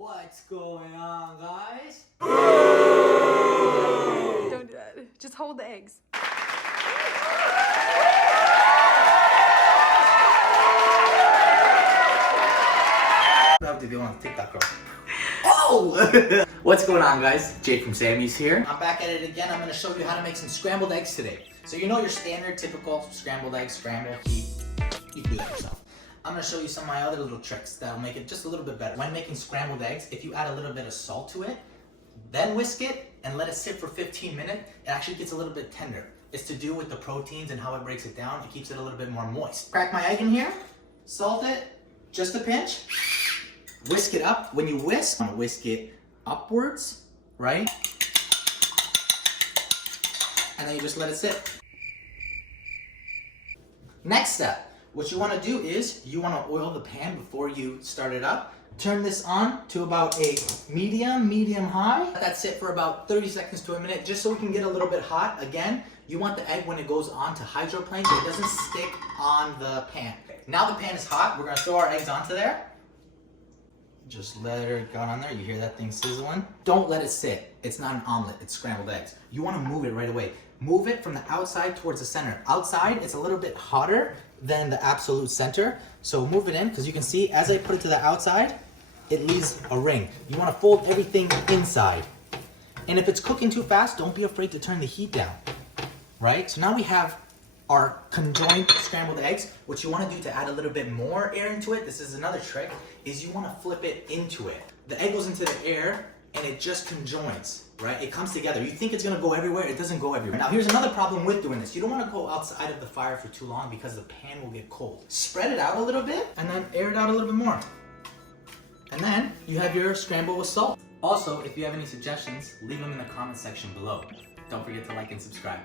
What's going on, guys? Don't do that. Just hold the eggs. How did you want to TikTok girl? Oh! What's going on, guys? Jake from Sammy's here. I'm back at it again. I'm going to show you how to make some scrambled eggs today. So you know your standard, typical scrambled eggs, scramble, heat. You can do that yourself. I'm going to show you some of my other little tricks that will make it just a little bit better. When making scrambled eggs, if you add a little bit of salt to it, then whisk it and let it sit for 15 minutes, it actually gets a little bit tender. It's to do with the proteins and how it breaks it down. It keeps it a little bit more moist. Crack my egg in here, salt it, just a pinch, whisk it up. When you whisk it upwards, right? And then you just let it sit. Next step. What you want to do is you want to oil the pan before you start it up. Turn this on to about a medium high. Let that sit for about 30 seconds to a minute just so we can get a little bit hot. Again, you want the egg when it goes on to hydroplane so it doesn't stick on the pan. Now the pan is hot. We're going to throw our eggs onto there. Just let it go on there. You hear that thing sizzling? Don't let it sit. It's not an omelet. It's scrambled eggs. You want to move it right away. Move it from the outside towards the center. Outside, it's a little bit hotter than the absolute center. So move it in, because you can see as I put it to the outside, it leaves a ring. You want to fold everything inside. And if it's cooking too fast, don't be afraid to turn the heat down. Right? So now we have our conjoined scrambled eggs. What you want to do to add a little bit more air into it, this is another trick, is you want to flip it into it. The egg goes into the air and it just conjoins, right? It comes together. You think it's gonna go everywhere, it doesn't go everywhere. Now here's another problem with doing this. You don't wanna go outside of the fire for too long because the pan will get cold. Spread it out a little bit and then air it out a little bit more. And then you have your scramble with salt. Also, if you have any suggestions, leave them in the comment section below. Don't forget to like and subscribe.